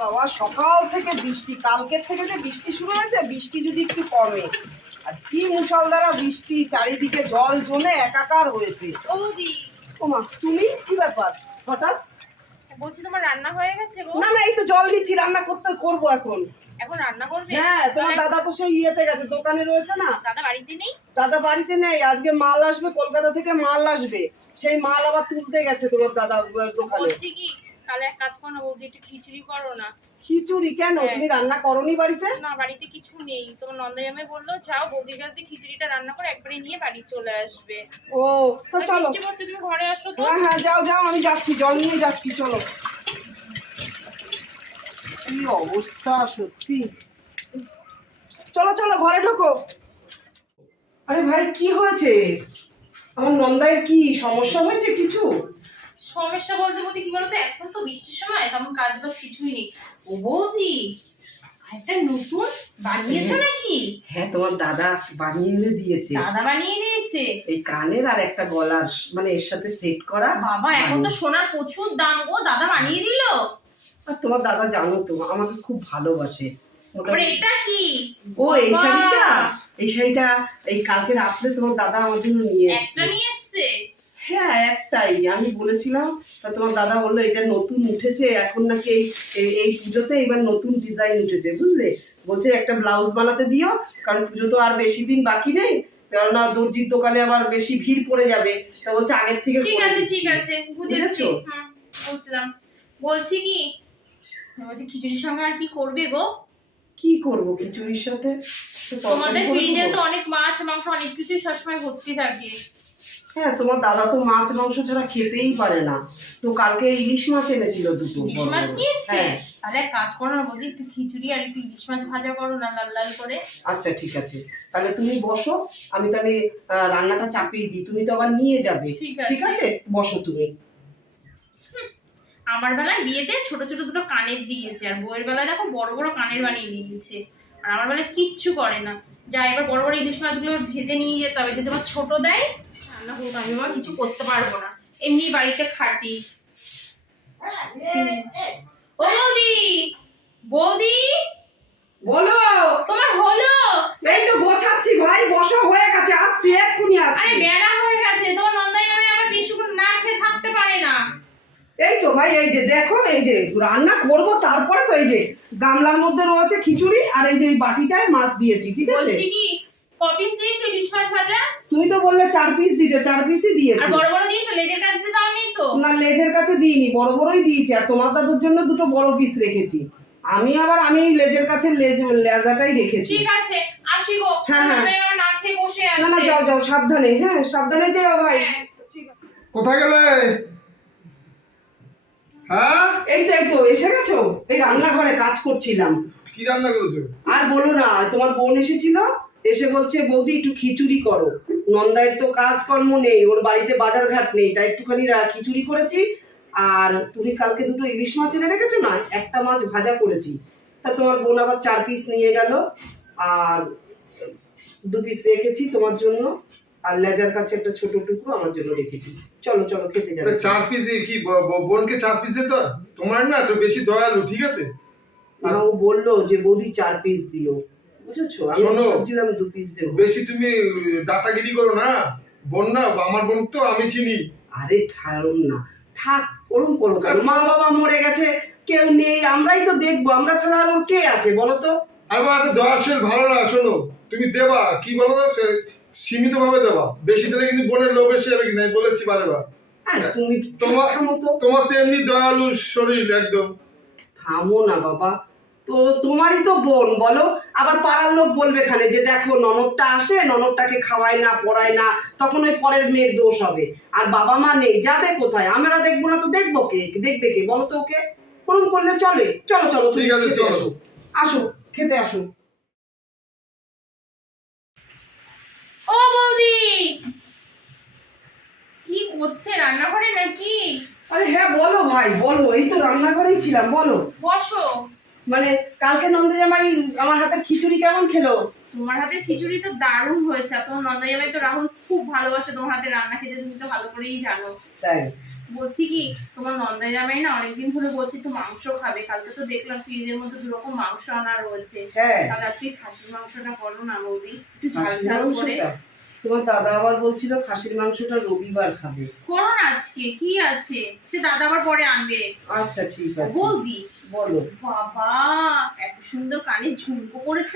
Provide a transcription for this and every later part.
বাবা সকাল থেকে বৃষ্টি কালকের থেকে যে বৃষ্টি শুরু হয়েছে বৃষ্টি যদি একটু কমে। আর কি মুসলধারা বৃষ্টি চারিদিকে জল জমে একাকার হয়েছে। ওমা তুমি? কি ব্যাপার? হঠাৎ? বলছি তোমার রান্না হয়ে গেছে গো? না না এই তো জল দিচ্ছি রান্না করতে করব এখন। এখন রান্না করবে? হ্যাঁ তোমার দাদা তো সেই ইয়েতে গেছে দোকানে রয়েছে না। দাদা বাড়িতে নেই? দাদা বাড়িতে নেই আজকে মাল আসবে কলকাতা থেকে মাল আসবে। সেই মাল আবার তুলতে গেছে তোমার দাদা দোকানে বলছি কি তাহলে এক কাজ করো না বৌদি একটু খিচুড়ি করো না। খিচুড়ি কেন? হ্যাঁ। তুমি রান্না করনি বাড়িতে? না বাড়িতে কিছু নেই। তোমার নন্দাইয়ামে বলল যাও বৌদির কাছে খিচুড়িটা রান্না করে একবারে নিয়ে বাড়ি চলে আসবে। ও তো চলো। বৃষ্টি পড়ছে তুমি ঘরে আসো তো? হ্যাঁ হ্যাঁ যাও যাও আমি যাচ্ছি জল নিয়ে যাচ্ছি চলো। কি অবস্থা সত্যি? চলো চলো ঘরে ঢোকো। আরে ভাই কি হয়েছে? আমার নন্দায় কি সমস্যা হয়েছে কিছু? সমস্যা বলতে বলতে কি বলতো? এখন তো বৃষ্টির সময় তেমন কাজ বাজ কিছুই নেই। ও বৌদি একটা নতুন বানিয়েছো নাকি? হ্যাঁ তোমার দাদা বানিয়ে এনে দিয়েছে। দাদা বানিয়ে দিয়েছে? এই কানের আর একটা গলার মানে এর সাথে সেট করা বাবা এখন তো সোনার প্রচুর দাম ও দাদা বানিয়ে দিল। আর তোমার দাদা জানো তো আমাকে খুব ভালোবাসে। এটা কি? ও এই শাড়িটা? এই শাড়িটা এই কালকে রাত্রে তোমার দাদা আমার জন্য নিয়ে একটা এসেছে। নিয়ে এসছে? হ্যাঁ একটাই আমি বলেছিলাম তা তোমার দাদা বলল এটা নতুন উঠেছে এখন নাকি এই এই- পুজোতে এবার নতুন ডিজাইন উঠেছে বুঝলে? বলছে একটা ব্লাউজ বানাতে দিও কারণ পুজো তো আর বেশি দিন বাকি নেই কেননা দর্জির দোকানে আবার বেশি ভিড় পড়ে যাবে। তা বলছে আগের থেকে ঠিক আছে ঠিক আছে বুঝেছি। বুঝলাম। বলছি কি বলছি খিচুড়ির সঙ্গে আর কি করবে গো? কি করব খিচুড়ির সাথে? তোমাদের ফ্রিজে তো অনেক মাছ মাংস অনেক কিছুই সবসময় ভর্তি থাকে। হ্যাঁ তোমার দাদা তো মাছ মাংস ছাড়া খেতেই পারে না। তো কালকে ইলিশ মাছ এনেছিল দুটো। ইলিশ মাছ। নিয়েছে হ্যাঁ। তাহলে কাজ করো না বলছি একটু খিচুড়ি আর একটু ইলিশ মাছ ভাজা করো না লাল লাল করে। আচ্ছা ঠিক আছে। তাহলে তুমি বসো আমি তাহলে রান্নাটা চাপিয়ে দিই। তুমি তো আবার নিয়ে যাবে। ঠিক আছে। ঠিক আছে? বসো তুমি। আমার বেলায় বিয়েতে ছোট ছোট দুটো কানের দিয়েছে। আর বউয়ের বেলায় দেখো বড় বড় কানের বানিয়ে দিয়েছে। আর আমার বেলায় কিচ্ছু করে না। যা এবার বড় বড় ইলিশ মাছগুলো ভেজে নিয়ে যেতে হবে। যদি তোমার ছোট দেয় রান্না করব আমি আবার কিছু করতে পারব না। এমনি বাড়িতে খাটি। ও বৌদি! বৌদি! বলো! তোমার হলো? এই তো গোছাচ্ছি ভাই বসো হয়ে গেছে আসছি এক্ষুনি আরে আসছি বেলা হয়ে গেছে তোমার নন্দাই আমি আবার বেশিক্ষণ না খেয়ে থাকতে পারে না। এই তো ভাই এই যে দেখো এই যে রান্না করব তারপরে তো এই যে গামলার মধ্যে রয়েছে খিচুড়ি আর এই যে বাটিটায় মাছ দিয়েছি ঠিক আছে? বলছি কি কপিস দিয়েছ ইলিশ মাছ ভাজা? তুমি তো বললে চার পিস দিতে চার পিসই আর বড় বড় দিয়েছ লেজের কাছে দিয়ে দাও তো। না লেজের কাছে দিইনি বড় বড়ই দিয়েছি আর তোমার দাদুর জন্য দুটো বড় পিস রেখেছি। আমি আবার আমি লেজের কাছে লেজ লেজাটাই রেখেছি। ঠিক আছে আসি গো হ্যাঁ, হ্যাঁ। না খেয়ে বসে না না যাও যাও সাবধানে হ্যাঁ সাবধানে যেও ভাই। হ্যাঁ। ঠিক আছে। কোথায় গেলে? হ্যাঁ? এই তো এই তো এসে গেছো? এই রান্নাঘরে কাজ করছিলাম। কি রান্না করেছ? আর বলো না তোমার বোন এসেছিল? এসে বলছে বৌদি একটু খিচুড়ি করো। নন্দায়ের তো কাজকর্ম নেই ওর বাড়িতে বাজার ঘাট নেই তাই একটুখানি খিচুড়ি করেছি। আর তুমি কালকে দুটো ইলিশ মাছ এনে রেখেছো না? একটা মাছ ভাজা করেছি। তা তোমার বোন আবার চার পিস নিয়ে গেল। আর দু পিস রেখেছি তোমার জন্য। আর লেজার কাছে একটা ছোট টুকরো আমার জন্য রেখেছি। চলো চলো খেতে যাবে। চার পিস কি বোনকে চার পিস দিত তোমার না একটু বেশি দয়ালু ঠিক আছে? না ও বলল যে বৌদি চার পিস দিও। বুঝেছ? আমি শোনো। ভাবছিলাম দু পিস দেবো। বেশি তুমি দাতাগিরি করো না। বোন না আমার বোন তো আমি চিনি। আরে না। থাক ওরম করো কেন মা বাবা মরে গেছে কেউ নেই আমরাই তো দেখব। আমরা ছাড়া আর ওর কে আছে বলো তো? আমার দয়াশীল ভালো না শোনো। তুমি দেবা কি বলো তো? সীমিত ভাবে দেবা। বেশি দিলে কিন্তু বোনের লোভ এসে যাবে কিন্তু আমি বলেছি বারেবার আর তুমি তোমার- থামো তো। তোমার তো এমনি দয়ালু শরীর একদম। থামো না বাবা। তো তোমারই তো বোন বলো। আবার পাড়ার লোক বলবে এখানে যে দেখো ননদটা আসে ননদটাকে খাওয়ায় না পড়ায় না তখন ওই পরের মেয়ের দোষ হবে। আর বাবা মা নেই যাবে কোথায়? আমরা দেখব না তো দেখব কে? দেখবে কে? বলো তো ওকে। ওরম করলে চলে। চলো চলো তুমি ঠিক আছে, খেতে আসো। আসো খেতে আসো। ও বৌদি! কি করছে রান্নাঘরে নাকি? আরে হ্যাঁ বলো ভাই বলো। এই তো রান্নাঘরেই ছিলাম বলো। বসো। মানে কালকে নন্দে জামাই আমার হাতে খিচুড়ি কেমন খেলো? তোমার হাতের খিচুড়ি তো দারুণ হয়েছে আর তোমার নন্দা জামাই তো রাহুল খুব ভালোবাসে তোমার হাতে রান্না খেতে তুমি তো ভালো করেই জানো। তাই? বলছি কি তোমার নন্দা জামাই না অনেকদিন ধরে বলছি তো মাংস খাবে কালকে তো দেখলাম ফ্রিজের মধ্যে দু রকম মাংস আনা রয়েছে। হ্যাঁ। তাহলে আজকে খাসির মাংসটা করো না বৌদি একটু ঝাল ঝাল করে? তোমার দাদা আবার বলছিল খাসির মাংসটা রবিবার খাবে। করো না আজকে কি আছে? সে দাদা আবার পরে আনবে। আচ্ছা ঠিক আছে। বৌদি। বলো। বাবা এত সুন্দর কানে ঝুমকো করেছ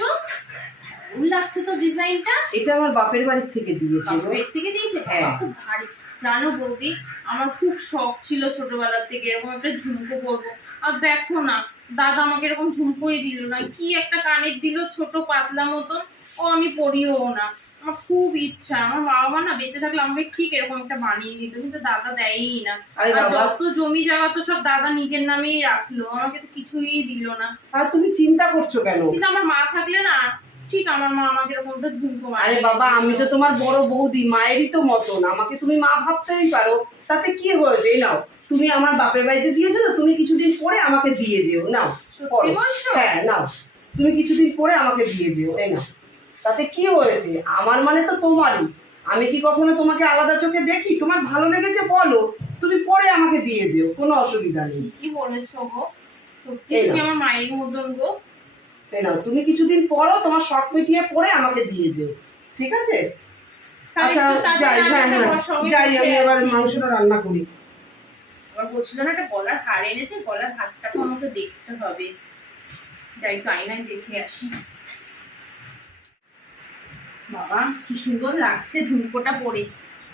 দারুণ লাগছে তো ডিজাইনটা। এটা আমার বাপের বাড়ির থেকে দিয়েছে। পেট থেকে দিয়েছে? হ্যাঁ। খুব ভারী। জানো বৌদি আমার খুব শখ ছিল ছোটবেলার থেকে এরকম একটা ঝুমকো করব আর দেখো না দাদা আমাকে এরকম ঝুমকোই দিল না। কি একটা কানের দিল ছোট পাতলা মতন। ও আমি পরিও না। আমার খুব ইচ্ছা আমার বাবা মা না বেঁচে থাকলে আমাকে ঠিক এরকম একটা বানিয়ে দিত কিন্তু দাদা দেয়ই না। আর যত জমি জায়গা তো সব দাদা নিজের নামেই রাখল আমাকে তো কিছুই দিল না। আর তুমি চিন্তা করছ কেন? কিন্তু আমার মা থাকলে না ঠিক আমার মা আমাকে এরকম একটা ঝুমকো আরে বাবা আমি তো তোমার বড় বৌদি মায়েরই তো মতন। আমাকে তুমি মা ভাবতেই পারো। তাতে কি হয়েছে? নাও তুমি আমার বাপের বাড়িতে দিয়েছ তো তুমি কিছুদিন পরে আমাকে দিয়ে যেও। নাও হ্যাঁ নাও। তুমি কিছুদিন পরে আমাকে দিয়ে যেও। এই নাও। তাতে কি হয়েছে? আমার মানে তো তোমারই। আমি কি কখনো তোমাকে আলাদা চোখে দেখি? তোমার ভালো লেগেছে বলো। তুমি পরে আমাকে দিয়ে যেও কোনো অসুবিধা নেই। কি বলেছ গো? সত্যি তুমি আমার মায়ের মতন গো। এই নাও তুমি কিছুদিন পরও তোমার শখ মিটিয়ে পরে আমাকে দিয়ে যেও ঠিক আছে? আচ্ছা যাই হ্যাঁ হ্যাঁ। যাই আমি এবার আছি। মাংসটা রান্না করি। আবার বলছিল না একটা গলার হার এনেছে গলার হারটাকে আমাকে দেখতে হবে। যাই তো আয়নায় দেখে আসি। বাবা, কি সুন্দর লাগছে ঝুমকোটা পরে।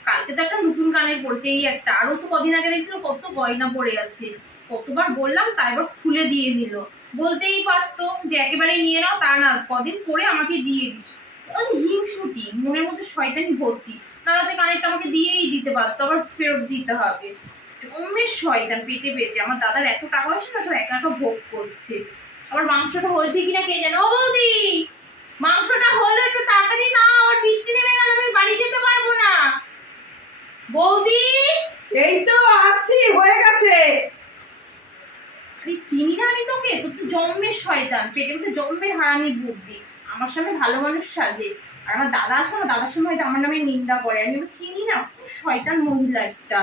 কালকে তো একটা নতুন কানের পড়ছে, এই একটা। আরও তো কদিন আগে দেখছিল, কত গয়না পড়ে আছে। কতবার বললাম তাই এবার খুলে দিয়ে দিল। বলতেই পারতো যে একেবারে নিয়ে নাও, তা না, কদিন পরে আমাকে দিয়ে দিস। হিংসুটি মনের মধ্যে শয়তানি ভর্তি। নাহলে কানেরটা আমাকে দিয়েই দিতে পারতো, আবার ফেরত দিতে হবে। জমের শয়তান, পেটে পেটে। আমার দাদার এত টাকা পয়সা না, সব একা একা ভোগ করছে। আবার মাংসটা হয়েছে কিনা কে জানে? ও বৌদি! মাংসটা হলো একটু তাড়াতাড়ি না আবার বৃষ্টি নেমে গেল আমি বাড়ি যেতে পারব না। বৌদি? এই তো আসছি হয়ে গেছে। আরে চিনি না আমি তোকে? তোর তো জন্মের শয়তান পেটে পেটে জন্মের হারামি বুদ্ধি আমার সামনে ভালো মানুষ সাজে আর আমার দাদা আসে আমার দাদার সময় হয়তো আমার নামে নিন্দা করে। আমি চিনি না খুব শয়তান মহিলা একটা।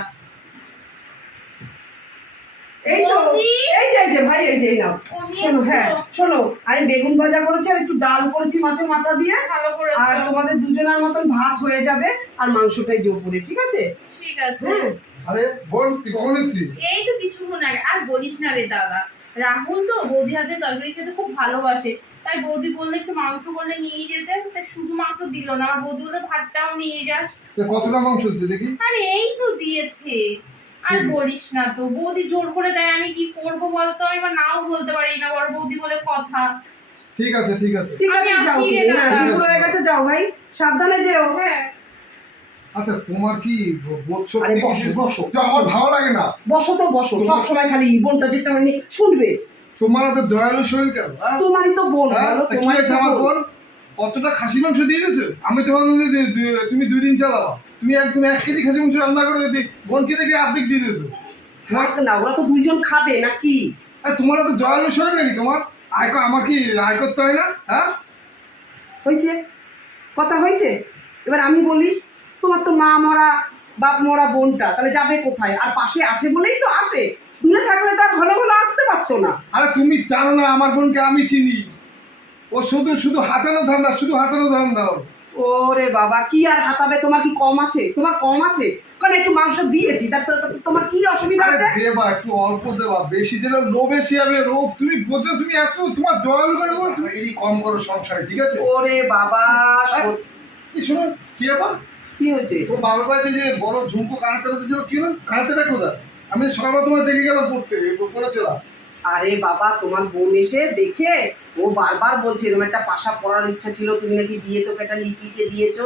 এই তো বৌদি! এই যে এই যে ভাই এই যে এই নাও। শোনো হ্যাঁ শোনো আমি বেগুন ভাজা করেছি আর একটু ডাল করেছি মাছের মাথা দিয়ে। আর তোমাদের দুজনের মতন ভাত হয়ে যাবে আর মাংসটাই ঠিক আছে? ঠিক আছে। হ্যাঁ। আরে বল তুই কখন এসছিস? এই তো কিছুক্ষণ আগে। আর বলিস না রে দাদা। রাহুল তো বৌদি হাতে তরকারি খেতে খুব ভালোবাসে। তাই বৌদি বললে একটু মাংস করলে নিয়ে যেতে। তাই শুধু মাংস দিল না। আমার বৌদি বলে ভাতটাও নিয়ে যাস। কতটা মাংস হচ্ছে দেখি? আরে এই তো দিয়েছে। আর বলিস না তো। বৌদি জোর করে দেয় আমি কি করব বলতো? আমি আবার নাও বলতে পারি না বড় বৌদি বলে কথা। ঠিক আছে ঠিক আছে। ঠিক আছে যাও আসি তুমি হ্যাঁ গেছে যাও ভাই। সাবধানে যেও। হ্যাঁ। আচ্ছা তোমার কি বোধ আরে বসো, বসো। আমার ভালো লাগে না। বসো তো বসো। তোমার- সব সময় খালি বোনটা যেতে মানে শুনবে? তোমার এত দয়ালু শরীর কেন হ্যাঁ? তোমারই তো বোন হ্যাঁ? তোমারই আমার বোন। অতটা খাসি মাংস দিয়ে দিয়েছে? আমি তোমার ভাবলাম যে দু- দু- তুমি দুই দিন চালাও তুমি একদম এক কেজি খাসি মাংস রান্না করে দিই বোনকে দেখে অর্ধেক দিয়ে দিয়েছ। না, না ওরা তো দুইজন খাবে নাকি? আর তোমার তো দয়ালু শরীর নাকি তোমার? আয় কর- আমার কি আয় করতে হয় না? হ্যাঁ? হয়েছে। কথা হয়েছে? এবার আমি বলি তোমার তো মা মরা বাপ মরা বোনটা তাহলে যাবে কোথায়? আর পাশে আছে বলেই তো আসে। দূরে থাকলে তো আর ঘন ঘন আসতে পারতো না। আরে তুমি জানো না আমার বোনকে আমি চিনি। ও শুধু শুধু হাতানো ধান্দা শুধু হাতানো ধান্দা ওর। বাবা কি আর হাতাবে? তোমার কি কম আছে? তোমার কম আছে? কারণ একটু মাংস দিয়েছি তাতে তোমার কি অসুবিধা আছে? দেবা একটু অল্প দেবা বেশি দিলে লোভ বেশি হবে লোভ তুমি বোঝো তুমি এত তোমার দয়ালু করে বলো তুমি এই কম করো সংসারে ঠিক আছে? ওরে বাবা এই শোনো কি ব্যাপার? কি হয়েছে? তোমার বাবার বাড়িতে যে বড় ঝুমকো কানাতেটা দিয়েছিল কি হলো কানাতেটা কোথায়? আমি সকালবেলা তোমার দেখে গেলাম পড়তে বলেছিলাম। আরে বাবা তোমার বোন এসে দেখে ও বারবার বলছে এরকম একটা পাশা পড়ার ইচ্ছা ছিল তুমি নাকি বিয়ে তোকে একটা লিপিকে দিয়েছ।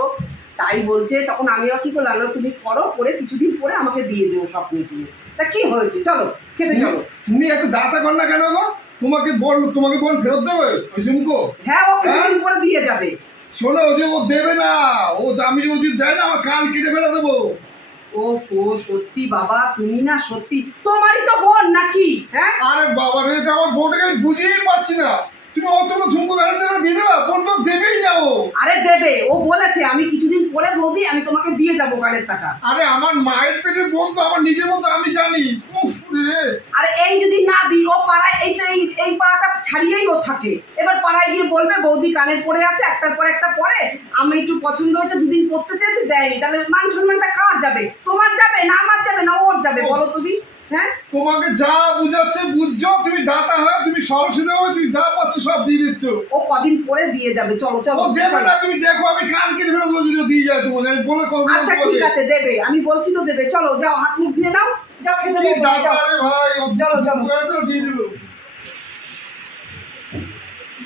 তাই বলছে তখন আমিও কি করলাম না তুমি করো করে কিছুদিন পরে আমাকে দিয়ে দিও সব মিটিয়ে। তা কি হয়েছে? চলো খেতে চলো। তুমি এত দাঁড়টা কর না কেন গো? তোমাকে বল তোমাকে বল ফেরত দেবে? ওই ঝুমকো হ্যাঁ ও কিছুদিন পরে দিয়ে যাবে। শোনো ও যে ও দেবে না ও আমি যদি দেয় না আমার কান কেটে ফেলে দেবো। ও ও, সত্যি বাবা, তুমি না সত্যি তোমারই তো বোন নাকি হ্যাঁ? আরে বাবা রে আমার বোনটাকে বুঝেই পাচ্ছি না। তুমি অতগুলো ঝুমকো গাড়িতে দিয়ে দেবা? বোন তো দেবেই না ও। আরে দেবে। ও বলেছে আমি কিছুদিন পরে বৌদি আমি তোমাকে দিয়ে যাব টাকা আরে আমার মায়ের পেটের বোন তো আমার নিজের আমি জানি। উফ রে। আরে এই যদি না দিই ও পাড়ায় এই তো এই এই পাড়াটা ছাড়িয়েই ও থাকে। এবার পাড়ায় গিয়ে বলবে বৌদি কানের পরে আছে একটার পর একটা পরে। আমি একটু পছন্দ হয়েছে দুদিন পড়তে চেয়েছি দেয়নি। তাহলে মান সম্মানটা কার যাবে? তোমার যাবে না আমার যাবে না ওর যাবে বলো তুমি। হ্যাঁ? তোমাকে যা বুঝাচ্ছে বুঝছ তুমি দাতা হয় তুমি সরস্বতী হবে তুমি যা পাচ্ছ সব দিয়ে দিচ্ছ। ও কদিন পরে দিয়ে যাবে চলো চলো ও দেবে না তুমি দেখো আমি কান কেটে ফেলে দেবো যদি দিয়ে যায় তোমাকে আমি বলে কবে আচ্ছা ঠিক আছে দেবে আমি বলছি তো দেবে চলো যাও হাত মুখ ধুয়ে নাও যাও খেতে দেবো দাতা রে ভাই ও চলো, চলো। দিয়ে দিল।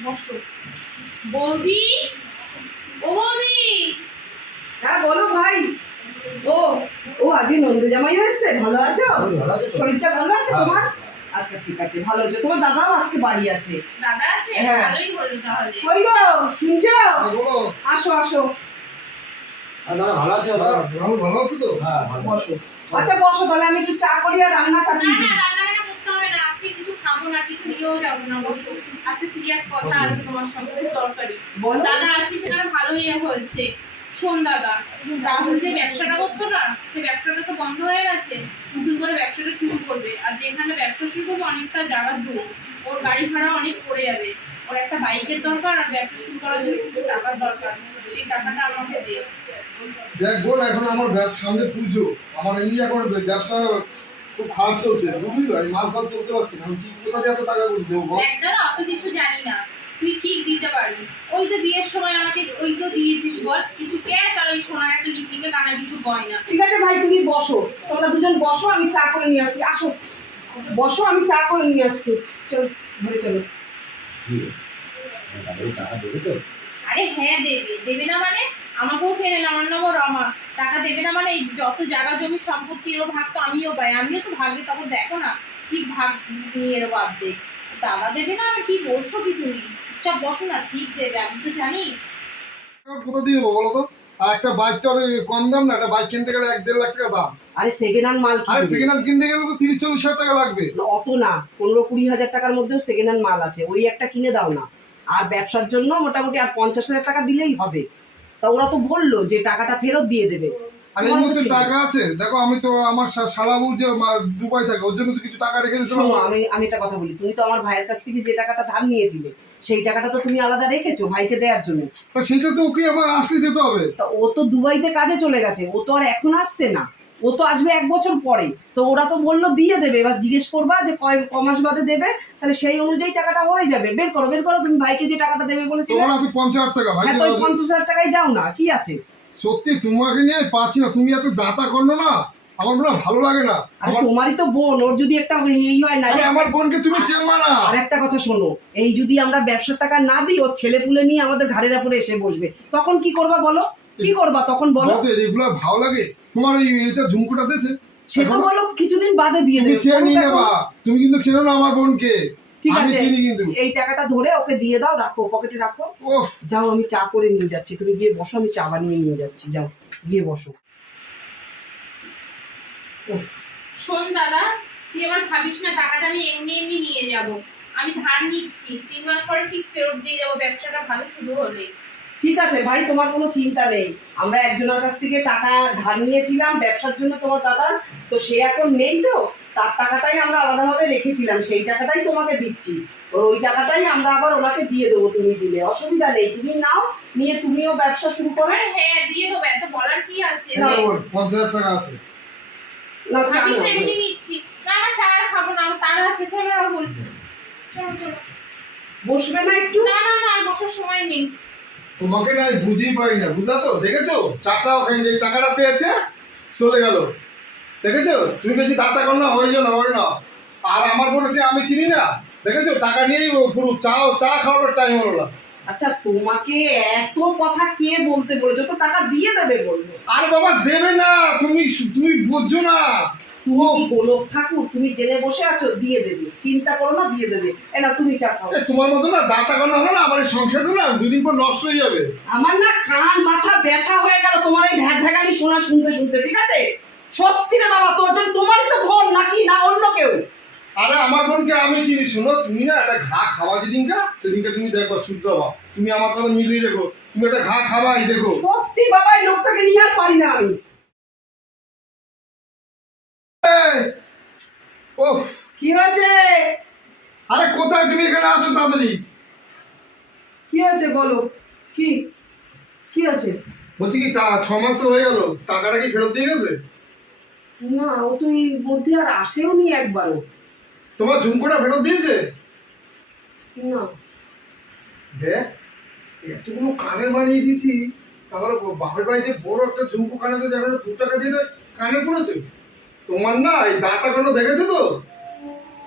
বসো। বৌদি? ও বৌদি? হ্যাঁ বলো ভাই। ও ও আজকে নন্দ জামাই এসছে ভালো আছো। শরীরটা ভালো আছে তোমার? আচ্ছা ঠিক আছে ভালো আছে। তোমার দাদাও আজকে বাড়ি আছে। দাদা আছে? হ্যাঁ। কই গো? শুনছো? আসো আসো। আছো? হ্যাঁ, হ্যাঁ আচ্ছা বসো তাহলে আমি একটু চা করি আর রান্না না চাপিয়ে না দিই। রান্না বান্না করতে হবে না। আজকে কিছু খাব না কিছু নিয়েও যাব না বসো। আজকে সিরিয়াস কথা আছে তোমার সঙ্গে খুব দরকারি। দাদা আছে সেখানে ভালোই হয়েছে। শোন দাদা রাহুল যে ব্যবসাটা করতো না সে ব্যবসাটা তো বন্ধ হয়ে গেছে নতুন করে ব্যবসাটা শুরু করবে। আর যেখানে ব্যবসা শুরু করবে অনেকটা জায়গা দূর। ওর গাড়ি ভাড়া অনেক পড়ে যাবে। ওর একটা বাইকের দরকার আর ব্যবসা শুরু করার জন্য কিছু টাকার দরকার। সেই টাকাটা আমাকে দে। দেখ বোন এখন আমার ব্যবসা সামনে পুজো। আমার এমনি এখন ব্যবসা খুব খারাপ চলছে বুঝলি তো? আমি মাছ ভাত চলতে পারছি না। আমি কি কোথা দিয়ে এত টাকা করে দেবো দাদা অত কিছু জানি না। তুই ঠিক দিতে পারবি। ওই তো বিয়ের সময় আমাকে ওই তো দিয়েছিস বল কিছু ক্যাশ আর ওই সোনার একটা লিপটিকে কানে কিছু গয়না ঠিক আছে ভাই তুমি বসো। তোমরা দুজন বসো আমি চা করে নিয়ে আসছি। আসো। বসো আমি চা করে নিয়ে আসছি। চলো ঘরে চলো। দেবে আরে হ্যাঁ দেবে। দেবে না মানে? আমাকেও চেনে না আমার নামও রমা। টাকা দেবে না মানে এই যত জায়গা জমি সম্পত্তির ও ভাগ তো আমিও পাই। আমিও তো ভাগে তখন দেখো না ঠিক ভাগ নিয়ে এরও দেখ দাদা দেবে না আর কি বলছো কি তুমি? চুপচাপ বসো না ঠিক দেবে আমি তো জানি। কোথা দিয়ে দেবো বলো তো? আর একটা বাইক তো কম দাম না একটা বাইক কিনতে গেলে এক দেড় লাখ টাকা দাম। আরে সেকেন্ড হ্যান্ড মাল আরে সেকেন্ড হ্যান্ড কিনতে গেলে তো তিরিশ চল্লিশ হাজার টাকা লাগবে। অত না পনেরো কুড়ি হাজার টাকার মধ্যেও সেকেন্ড হ্যান্ড মাল আছে ওই একটা কিনে দাও না। আর ব্যবসার জন্য মোটামুটি আর পঞ্চাশ হাজার টাকা দিলেই হবে। তা ওরা তো বলল যে টাকাটা ফেরত দিয়ে দেবে। আর এই তোমার তো মধ্যে টাকা আছে? দেখো আমি তো আমার শালাবু যে দুবাই থাকে ওর জন্য তো কিছু টাকা রেখে দিয়েছিলাম আমি আমি একটা কথা বলি তুমি তো আমার ভাইয়ের কাছ থেকে যে টাকাটা ধার নিয়েছিলে সেই টাকাটা তো তুমি আলাদা রেখেছো ভাইকে দেওয়ার জন্য। সেটা তো ওকে আমার আসলে দিতে হবে। তা ও তো দুবাইতে কাজে চলে গেছে ও তো আর এখন আসছে না। ও তো আসবে এক বছর পরে। তো ওরা তো বলল দিয়ে দেবে এবার জিজ্ঞেস করবা যে কয় ক মাস বাদে দেবে তাহলে সেই অনুযায়ী টাকাটা হয়ে যাবে। বের করো বের করো তুমি ভাইকে যে টাকাটা দেবে বলেছিলে। তোমার আছে পঞ্চাশ হাজার টাকা ভাই হ্যাঁ তো ওই পঞ্চাশ হাজার টাকাই দাও না কি আছে? সত্যি তোমাকে নিয়ে পাচ্ছি না তুমি এত দাতা করল না। আমার মনে ভালো লাগে না। আর তোমারই তো বোন ওর যদি একটা এই হয় না আরে আমার বোনকে তুমি চেনবা না আর একটা কথা শোনো এই যদি আমরা ব্যবসার টাকা না দিই ওর ছেলে পুলে নিয়ে আমাদের ঘাড়ের উপরে এসে বসবে। তখন কি করবা বলো? কি করবা তখন বলো? বলতো এগুলো ভালো লাগে। তোমার এই এটা ঝুমকোটা দিয়েছে? সে তো বলো কিছুদিন বাদে দিয়ে দেবে। চেয়ে নিয়ে নেবা। তুমি কিন্তু চেনো না আমার বোনকে। ঠিক আছে এই টাকাটা ধরে ওকে দিয়ে দাও রাখো পকেটে রাখো। যাও আমি চা করে নিয়ে যাচ্ছি। তুমি গিয়ে বসো আমি চা বানিয়ে নিয়ে যাচ্ছি। যাও গিয়ে বসো। শোন দাদা তুই এবার ভাবিস না টাকাটা আমি এমনি এমনি নিয়ে যাব। আমি ধার নিচ্ছি তিন মাস পরে ঠিক ফেরত দিয়ে যাব ব্যবসাটা ভালো শুরু হলে। ঠিক আছে ভাই তোমার কোনো চিন্তা নেই। আমরা একজনের কাছ থেকে টাকা ধার নিয়েছিলাম ব্যবসার জন্য তোমার দাদার তো সে এখন নেই তো তার টাকাটাই আমরা আলাদাভাবে রেখেছিলাম সেই টাকাটাই তোমাকে দিচ্ছি। ওর ওই টাকাটাই আমরা আবার ওনাকে দিয়ে দেবো তুমি দিলে অসুবিধা নেই। তুমি নাও নিয়ে তুমিও ব্যবসা শুরু করো। হ্যাঁ দিয়ে দেবো এত বলার কি আছে? না, ওর পঞ্চাশ টাকা আছে। না চা আমি এমনি নিচ্ছি। না না চা আর খাব না আমার তারা আছে চলো রাহুল চলো চলো। বসবে না একটু? না না না বসার সময় নেই। তোমাকে না আমি বুঝেই পাই না বুঝলা তো? দেখেছ? চারটা ওখানে যে টাকাটা পেয়েছে চলে গেল। দেখেছ? তুমি বেশি দাতা কর না হয়ে না হয় না আর আমার বোনকে আমি চিনি না। দেখেছ? টাকা নিয়েই ও পুরো চা চা খাওয়ার টাইম হলো না। আচ্ছা তোমাকে এত কথা কে বলতে বলেছ? তো টাকা দিয়ে দেবে বলল আর বাবা দেবে না। তুমি তুমি বুঝছ না। তুমি গোলক ঠাকুর? তুমি জেনে বসে আছো দিয়ে দেবে। চিন্তা করো না দিয়ে দেবে। এ না তুমি চা খাও। তোমার মতো না দাতা হলো না এই না দুদিন পর নষ্ট হয়ে যাবে। আমার না কান মাথা ব্যথা হয়ে গেল তোমার এই ভ্যাট ভ্যাগানি শোনা শুনতে শুনতে ঠিক আছে? সত্যি রে বাবা তোর জন্য তোমারই তো বোন নাকি? না অন্য কেউ? আরে আমার বোনকে আমি চিনি শুনো তুমি না একটা ঘা খাওয়া যেদিনকা সেদিনকে তুমি দেখো সূত্র বাবা তুমি আমার কথা মিলিয়ে দেখো তুমি একটা ঘা খাওয়াই দেখো। সত্যি বাবা এই লোকটাকে নিয়ে আর পারি না আমি! ওফ কি হয়েছে? আরে কোথায় তুমি এখানে আসো তাড়াতাড়ি? কি হয়েছে বলো? কি? কি আছে বলছি কি টা- ছ মাস তো হয়ে গেল টাকাটা কি ফেরত দিয়ে গেছে? না ও তো এই মধ্যে আর আসেও নি একবারও। তোমার ঝুমকোটা ফেরত দিয়েছে? না। দেখ এতগুলো কানের বানিয়ে তারপরে বাপের বাড়িতে বড় একটা ঝুমকো কানেতে যাবে দু টাকা দিয়ে কানে পড়েছে। তোমার না এই দাতা কর্ণ দেখেছ তো?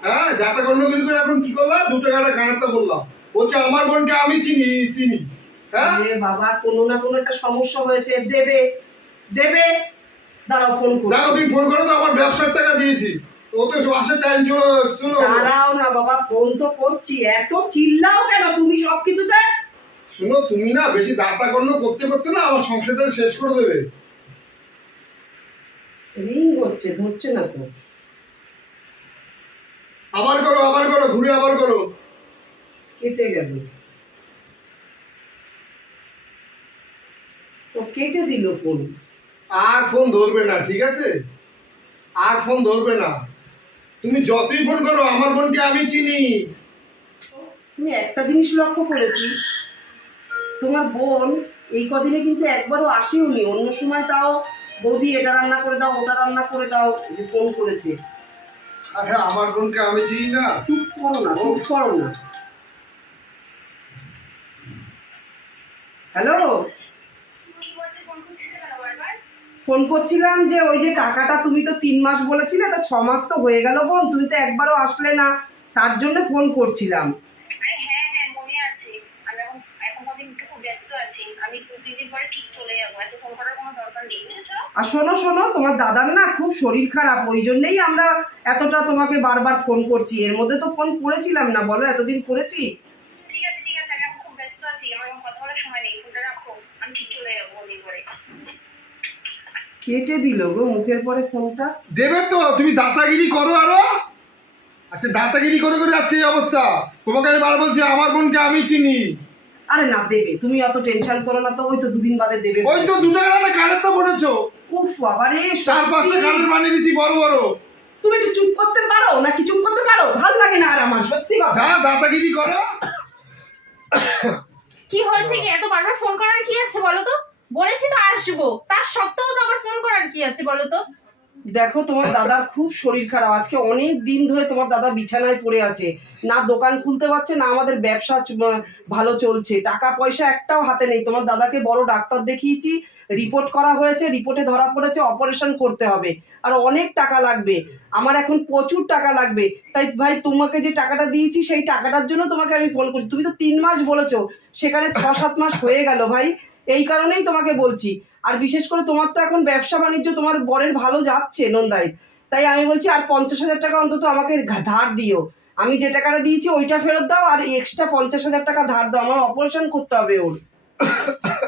হ্যাঁ দাতা কর্ণ কিন্তু এখন কি করলাম? দু টাকাটা কানেরটা বললাম। বলছে আমার বোনকে আমি চিনি চিনি। হ্যাঁ? বাবা কোনো না কোনো একটা সমস্যা হয়েছে। দেবে দেবে। দাঁড়াও ফোন করো দেখো তুমি ফোন করো তো আমার ব্যবসার টাকা দিয়েছি। ও তো টাইম চলো চলো। দাঁড়াও না বাবা ফোন তো করছি। এত চিল্লাও কেন তুমি সব কিছুতে শুনো তুমি না বেশি কর্ণ করতে করতে না আমার সংসারটা শেষ করে দেবে। রিং হচ্ছে ধরছে না তো। আবার করো আবার করো ঘুরে আবার করো। কেটে গেল। তো কেটে দিল ফোন আর ফোন ধরবে না ঠিক আছে? আর ফোন ধরবে না। তুমি যতই ফোন করো আমার বোনকে আমি চিনি। তুমি একটা জিনিস লক্ষ্য করেছি। তোমার বোন এই কদিনে কিন্তু একবারও আসেওনি। অন্য সময় তাও বৌদি এটা রান্না করে দাও ওটা রান্না করে দাও যে ফোন করেছে। আরে আমার বোনকে আমি চিনি না। চুপ করো না চুপ করো না। হ্যালো? ফোন করছিলাম যে ওই যে টাকাটা তুমি তো তিন মাস বলেছিলে তো ছ মাস তো হয়ে গেল বোন তুমি তো একবারও আসলে না তার জন্য ফোন করছিলাম। আরে হ্যাঁ হ্যাঁ আর শোনো শোনো তোমার দাদার না খুব শরীর খারাপ ওই জন্যেই আমরা এতটা তোমাকে বারবার ফোন করছি। এর মধ্যে তো ফোন করেছিলাম না বলো এতদিন করেছি ঠিক আছে ঠিক আছে আমি এখন খুব ব্যস্ত আছি আমার এখন কথা বলার সময় নেই ফোনটা রাখো আমি ঠিক চলে যাব অনেক পরে কেটে দিল গো মুখের পরে ফোনটা। দেবে তো তুমি দাতাগিরি করো আরও। আজকে দাতাগিরি করে করে আজকে এই অবস্থা। তোমাকে আমি বার বলছি আমার বোনকে আমি চিনি। আরে না দেবে। তুমি অত টেনশন করো না তো ওই তো দুদিন বাদে দেবে। ওই তো দুটো একটা কানের তো বলেছ উফ বাবা রে চার পাঁচটা সত্যি। কানের বানিয়ে দিচ্ছি বড় বড়। তুমি একটু চুপ করতে পারো? নাকি চুপ করতে পারো? ভালো লাগে না আর আমার সত্যি কথা। যা দাতাগিরি করো। কি হয়েছে কি? এত বারবার ফোন করার কি আছে বলো তো? বলেছি তো আসব। তার সত্ত্বেও তো আবার ফোন করার কি আছে বলো তো? দেখো, তোমার দাদার খুব শরীর খারাপ। আজকে অনেক দিন ধরে তোমার দাদা বিছানায় পড়ে আছে। না দোকান খুলতে পারছে, না আমাদের ব্যবসা ভালো চলছে। টাকা পয়সা একটাও হাতে নেই। তোমার দাদাকে বড় ডাক্তার দেখিয়েছি। রিপোর্ট করা হয়েছে রিপোর্টে ধরা পড়েছে অপারেশন করতে হবে। আর অনেক টাকা লাগবে। আমার এখন প্রচুর টাকা লাগবে। তাই ভাই, তোমাকে যে টাকাটা দিয়েছি, সেই টাকাটার জন্য তোমাকে আমি ফোন করছি। তুমি তো তিন মাস বলেছ। সেখানে ছ সাত মাস হয়ে গেল ভাই। এই কারণেই তোমাকে বলছি। আর বিশেষ করে তোমার তো এখন ব্যবসা বাণিজ্য তোমার বরের ভালো যাচ্ছে নন্দাই। তাই আমি বলছি, আর পঞ্চাশ হাজার টাকা অন্তত আমাকে ধার দিও। আমি যে টাকাটা দিয়েছি ওইটা ফেরত দাও, আর এক্সট্রা পঞ্চাশ হাজার টাকা ধার দাও। আমার অপারেশন করতে হবে ওর।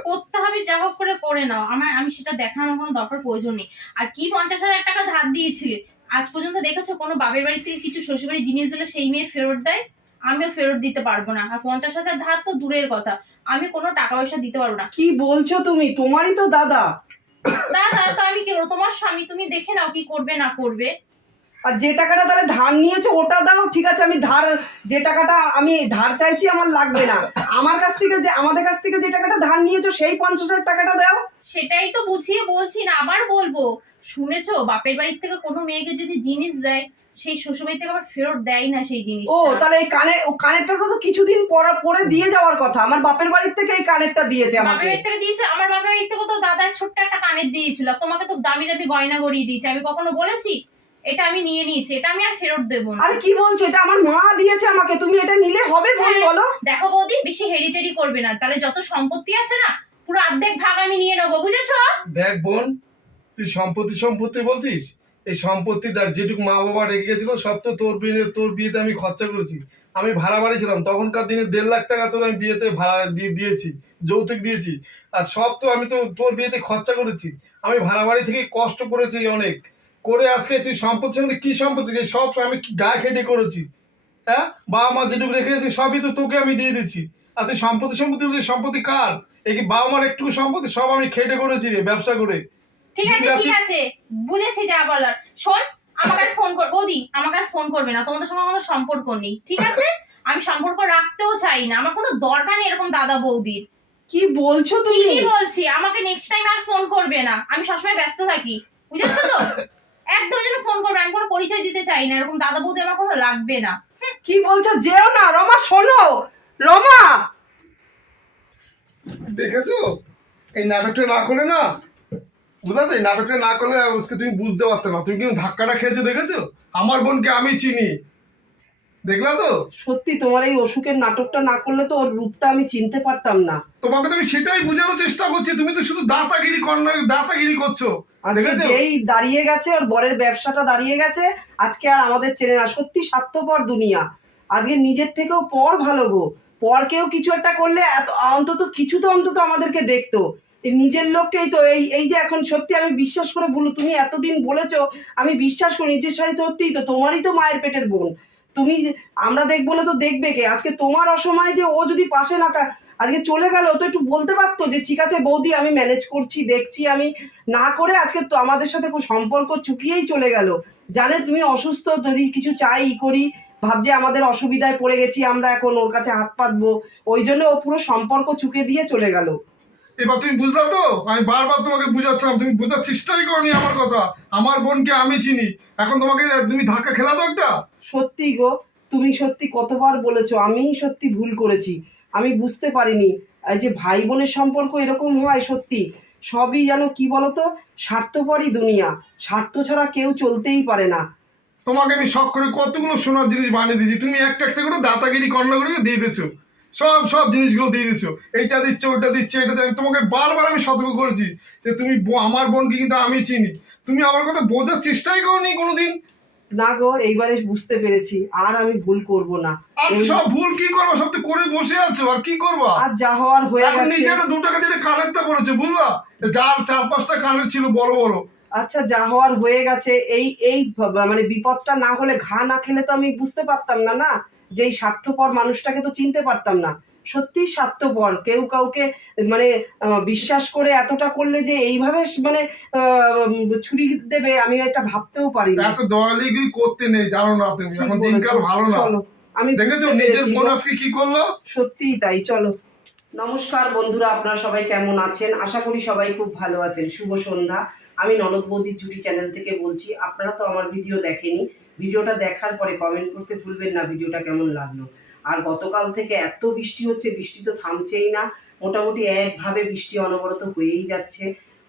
করতে হবে, যা হোক করে করে নাও। আমার আমি সেটা দেখানোর কোনো দরকার প্রয়োজন নেই। আর কি পঞ্চাশ হাজার টাকা ধার দিয়েছিলে? আজ পর্যন্ত দেখেছ, কোনো বাপের বাড়ি থেকে কিছু শ্বশুর জিনিস দিলে সেই মেয়ে ফেরত দেয়? আমিও ফেরত দিতে পারব না। আর পঞ্চাশ হাজার ধার তো দূরের কথা। আমি কোনো টাকা পয়সা দিতে পারব না। কি বলছো তুমি? তোমারই তো দাদা। দাদা তো আমি কি করব? তোমার স্বামী তুমি দেখে নাও কি করবে না করবে। আর যে টাকাটা তাহলে ধার নিয়েছো ওটা দাও ঠিক আছে? আমি ধার যে টাকাটা আমি ধার চাইছি আমার লাগবে না। আমার কাছ থেকে যে আমাদের কাছ থেকে যে টাকাটা ধার নিয়েছো সেই পঞ্চাশ হাজার টাকাটা দাও। সেটাই তো বুঝিয়ে বলছি না আবার বলব। শুনেছো? বাপের বাড়ির থেকে কোনো মেয়েকে যদি জিনিস দেয় সেই শ্বশুরবাড়ি থেকে আবার ফেরত দেয় না সেই জিনিস ও তাহলে এই কানে ও কানেরটা তো কিছুদিন পরে পরে দিয়ে যাওয়ার কথা। আমার বাপের বাড়ির থেকে এই কানেরটা দিয়েছে বাপের আমাকে। বাড়ি থেকে দিয়েছে আমার বাপের বাড়ি থেকে তো দাদার ছোট্ট একটা কানের দিয়েছিল। তোমাকে তো দামি দামি গয়না গড়িয়ে দিয়েছে। আমি কখনো বলেছি? এটা আমি নিয়ে নিয়েছি এটা আমি আর ফেরত দেবো না। আরে কি বলছো? এটা আমার মা দিয়েছে আমাকে। তুমি এটা নিলে হবে বোন হ্যাঁ। বলো। দেখো বৌদি বেশি হেরি হেরিটেরি করবে না। তাহলে যত সম্পত্তি আছে না পুরো অর্ধেক ভাগ আমি নিয়ে নেব বুঝেছ? দেখ বোন তুই সম্পত্তি সম্পত্তি বলছিস? এই সম্পত্তি দেখ, যেটুকু মা বাবা রেখে গেছিল, সব তো তোর বিয়ে, তোর বিয়েতে আমি খরচা করেছি। আমি ভাড়া বাড়ি ছিলাম তখনকার দিনে দেড় লাখ টাকা তোর আমি বিয়েতে ভাড়া দিয়ে দিয়েছি, যৌতুক দিয়েছি। আর সব তো আমি তো তোর বিয়েতে খরচা করেছি। আমি ভাড়া বাড়ি থেকে কষ্ট করেছি অনেক। করে আজকে তুই সম্পত্তি সম্পত্তি কি সম্পত্তি? যে সব আমি গায়ে খেটে করেছি। হ্যাঁ? বাবা মা যেটুকু রেখে গেছে, সবই তো তোকে আমি দিয়ে দিচ্ছি। আর তুই সম্পত্তি সম্পত্তি সম্পত্তি কার? এই কি বাবা মার একটুকু সম্পত্তি? সব আমি খেটে করেছি রে, ব্যবসা করে। ঠিক আছে ঠিক আছে। বুঝেছি যা বলার। শোন আমাকে আর ফোন কর বৌদি আমাকে আর ফোন করবে না। তোমাদের সঙ্গে কোনো সম্পর্ক নেই ঠিক আছে? আমি সম্পর্ক রাখতেও চাই না। আমার কোনো দরকার নেই এরকম দাদা বৌদির। কি বলছো তুমি? ঠিকই বলছি? আমাকে নেক্সট টাইম আর ফোন করবে না। আমি সবসময় ব্যস্ত থাকি। বুঝেছ তো? একদম যেন ফোন করবে আমি কোনো পরিচয় দিতে চাই না। এরকম দাদা বৌদি আমার কোনো লাগবে না। কি বলছো? যেও না রমা শোনো। রমা! দেখেছ? এই নাটকটা না করলে না বুঝাতে এই নাটকটা না করলে আজকে তুমি বুঝতে পারতো না। তুমি কিন্তু ধাক্কাটা খেয়েছো দেখেছ? আমার বোনকে আমি চিনি। দেখলা তো? সত্যি তোমার এই অসুখের নাটকটা না করলে তো ওর রূপটা আমি চিনতে পারতাম না। তোমাকে তো আমি সেটাই বোঝানোর চেষ্টা করছি। তুমি তো শুধু দাতাগিরি কর্নার দাতাগিরি করছ। যেই দাঁড়িয়ে গেছে ওর বরের ব্যবসাটা দাঁড়িয়ে গেছে আজকে আর আমাদের চেনে না। সত্যি স্বার্থপর দুনিয়া। আজকে নিজের থেকেও পর ভালো গো। পর কেউ কিছু একটা করলে এত অন্তত কিছু তো অন্তত আমাদেরকে দেখতো। এই নিজের লোককেই তো এই এই যে এখন সত্যি আমি বিশ্বাস করে বলু তুমি এতদিন বলেছ, আমি বিশ্বাস করি নিজের সাথে সত্যিই তো তোমারই তো মায়ের পেটের বোন। তুমি আমরা দেখব না তো দেখবে কে? আজকে তোমার অসময়ে যে ও যদি পাশে না থাক আজকে চলে গেল তো একটু বলতে পারতো যে, ঠিক আছে বৌদি, আমি ম্যানেজ করছি, দেখছি আমি। না করে আজকে তো আমাদের সাথে খুব সম্পর্ক চুকিয়েই চলে গেল। জানে তুমি অসুস্থ, যদি কিছু চাই করি, ভাবছে আমাদের অসুবিধায় পড়ে গেছি, আমরা এখন ওর কাছে হাত পাতবো। ওই জন্য ও পুরো সম্পর্ক চুকে দিয়ে চলে গেল। এবার তুমি বুঝলা তো? আমি বারবার তোমাকে বুঝাচ্ছিলাম তুমি বোঝার চেষ্টাই করনি আমার কথা। আমার বোনকে আমি চিনি। এখন তোমাকে তুমি ধাক্কা খেলা তো একটা? সত্যি গো তুমি সত্যি কতবার বলেছ আমিই সত্যি ভুল করেছি। আমি বুঝতে পারিনি এই যে ভাই বোনের সম্পর্ক এরকম হয় সত্যি। সবই যেন কি বলতো স্বার্থপরই দুনিয়া। স্বার্থ ছাড়া কেউ চলতেই পারে না। তোমাকে আমি শখ করে কতগুলো সোনার জিনিস বানিয়ে দিয়েছি। তুমি একটা একটা করে দাতাগিরি কর্ণগুলোকে দিয়ে দিচ্ছ সব সব জিনিসগুলো দিয়ে দিচ্ছ এইটা দিচ্ছে ওইটা দিচ্ছে এটা। আমি তোমাকে বারবার আমি সতর্ক করেছি যে তুমি আমার বোনকে কিন্তু আমি চিনি। তুমি আমার কথা বোঝার চেষ্টাই করনি কোনোদিন। না গো এইবারে বুঝতে পেরেছি। আর আমি ভুল করব না। আর সব ভুল কি করব? সব তো করে বসে আছো আর কি করবা? আর যা হওয়ার হয়ে এখন নিজে একটা দু টাকা দিয়ে কানেরটা পড়েছে বুঝলা? যার চার পাঁচটা কানের ছিল বড় বড়। আচ্ছা যা হওয়ার হয়ে গেছে এই এই মানে বিপদটা না হলে ঘা না খেলে তো আমি বুঝতে পারতাম না না? যে স্বার্থপর মানুষটাকে তো চিনতে পারতাম না। সত্যি স্বার্থপর। কেউ কাউকে মানে বিশ্বাস করে এতটা করলে যে এইভাবে মানে ছুরি দেবে আমি এটা ভাবতেও পারি না। এত দয়ালিগিরি করতে নেই জানো না তুমি। এখন দিনকাল ভালো না। আমি দেখেছ? নিজের পেরেছি বোন আজকে কি করল? সত্যিই তাই চলো। নমস্কার বন্ধুরা আপনারা সবাই কেমন আছেন? আশা করি সবাই খুব ভালো আছেন। শুভ সন্ধ্যা। আমি ননদ বৌদির জুটি চ্যানেল থেকে বলছি আপনারা তো আমার ভিডিও দেখেনি। ভিডিওটা দেখার পরে কমেন্ট করতে ভুলবেন না, ভিডিওটা কেমন লাগল? আর গতকাল থেকে এত বৃষ্টি হচ্ছে, বৃষ্টি তো থামছেই না। মোটামুটি একভাবে বৃষ্টি অনবরত হয়েই যাচ্ছে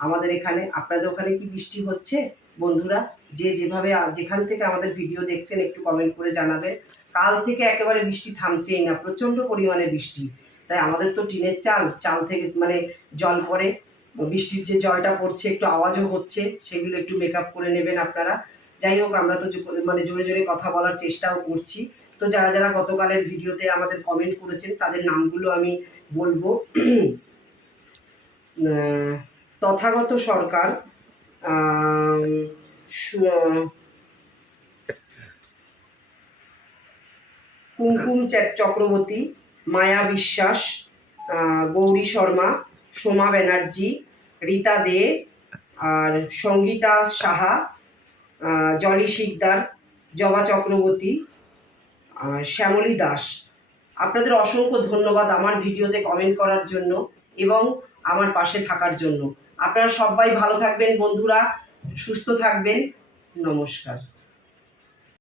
আমাদের এখানে। আপনাদের ওখানে কি বৃষ্টি হচ্ছে? বন্ধুরা, যে যেভাবে, যেখান থেকে আমাদের ভিডিও দেখছেন, একটু কমেন্ট করে জানাবেন। কাল থেকে একেবারে বৃষ্টি থামছেই না, প্রচণ্ড পরিমাণে বৃষ্টি। তাই আমাদের তো টিনের চাল চাল থেকে মানে জল পড়ে। বৃষ্টির যে জলটা পড়ছে, একটু আওয়াজও হচ্ছে, সেগুলো একটু মেকআপ করে নেবেন আপনারা। যাই হোক, আমরা তো মানে জোরে জোরে কথা বলার চেষ্টাও করছি। তো যারা যারা গতকালের ভিডিওতে আমাদের কমেন্ট করেছেন, তাদের নামগুলো আমি বলব। তথাগত সরকার কুমকুম চক্রবর্তী, মায়া বিশ্বাস গৌরী শর্মা, সোমা ব্যানার্জি, রীতা দে, আর সঙ্গীতা সাহা জলি শিকদার, জবা চক্রবর্তী শ্যামলী দাস। আপনাদের অসংখ্য ধন্যবাদ আমার ভিডিওতে কমেন্ট করার জন্য এবং আমার পাশে থাকার জন্য। আপনারা সবাই ভালো থাকবেন বন্ধুরা, সুস্থ থাকবেন। নমস্কার।